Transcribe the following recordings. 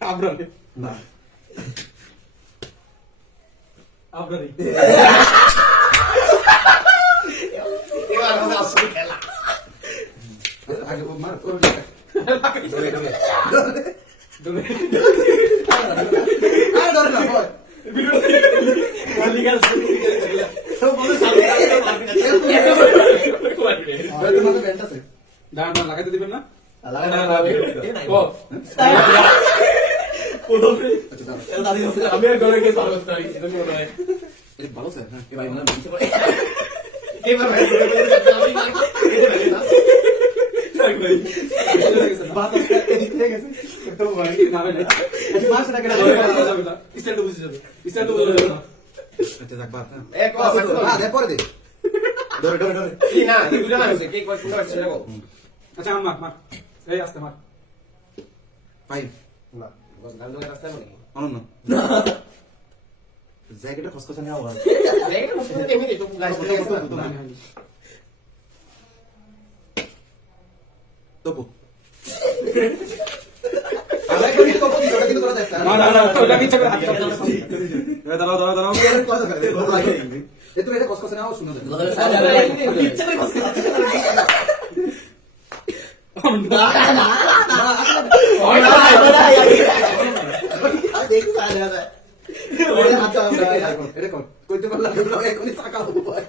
আবরারে না আবরারে এবার হবে আসল খেলা আগে ও মার করে দূরে আরে ধরে না বল গালি গাল তো বলে সামনে আরে তোমাকে ব্যান্ড আছে দাঁড়ান দাঁড়ান, লাগাইতে দিবেন না লাগা না এ নাই ও প্রথমে আচ্ছা দাও এ দাদি আছে আমি আর ঘরে গিয়ে পারবো না এটা মনে হয় এই ভালো স্যার হ্যাঁ এ ভাই মনে নিচে পড়ে এবার ভাই আমি না এটা ভাই না থাক ভাই বাত এদিক থেকে গেছে তো ভাই না ভাই না আচ্ছা মার সেটা কেন স্ট্যান্ড বুঝে যাবে স্ট্যান্ড বুঝে যাবে আচ্ছা যাক বাত হ্যাঁ এক কথা না দে পরে দে ধরে ধরে ধরে কি না তুই বুঝা না কে কয় শুনতে পারছিস না আচ্ছা মার মার এই আস্তে মার ফাইভ না বস গান ধরে রাস্তায় বলি অনন্য জ্যাকেটে খসখসে নেওয়া আওয়াজ দেখ না শুনতে এমনি তো গাইস তপু আরে কিন্তু তপু কি ওটা কিন্তু করা যায় না না না ওটা কি চাকরি হাত দাঁড়াও দাঁড়াও দাঁড়াও এর কথা করে ভালো লাগে এ তো এটা খসখসে নেওয়া শুনে দে ইচ্ছা করে বস দেখি সারা যায় ওরে হাত দাও এটা কোন কইতে পারলাম না এখনই চাকা হবো ভাই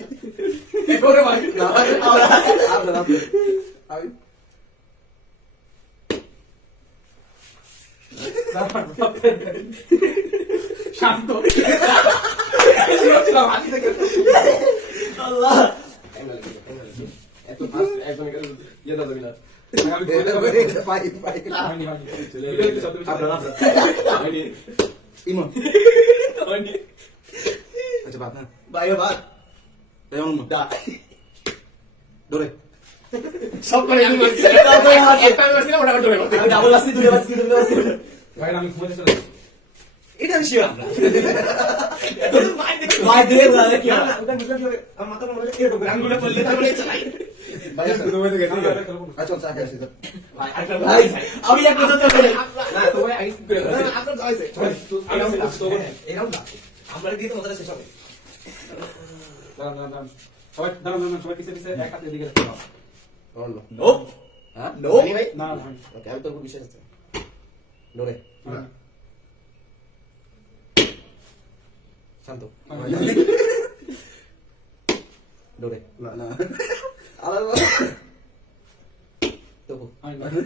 এবারে ভাই না আমরা আমি শান্ত আল্লাহ এত ফাস্ট একদম ইয়ে দাও না পাই পাই হয়নি হয়নি চলে আপনারা হয়নি ইমন হয়নি আচ্ছা বাত না ভাই বাদ তাই অনন্য দা ধরে সব করে আমি বলছি একটা আমি বলছি না ওটা ধরে আমি ডাবল আসছি দুটো আসছি দুটো আসছি ভাই আমি ঘুমাতে চলে এটা আমি শিওর না ভাই দিলে না কি না ওটা বুঝলাম কি আমার মাথা মনে হচ্ছে এরকম গানগুলো বললে তারপরে চালাই ভাই আচ্ছা চা খাইছি ভাই একটা ভাই আমি একটা কথা বলি না তো ভাই আইস করে না আপনার যাইছে আমি তো এরকম না আমরা দিয়ে তো কথাটা শেষ হবে দাঁড়ান দাঁড়ান দাঁড়ান সবাই দাঁড়ান দাঁড়ান সবাই পিছে পিছে এক হাতে এদিকে রাখতে হবে অনন্য নো হ্যাঁ নো ভাই না না হয়নি ওকে আমি তোর উপর বিশ্বাস আছে ধরে হয়নি। শান্ত হয়নি। ধরে না না আলাদা তপু হয়নি।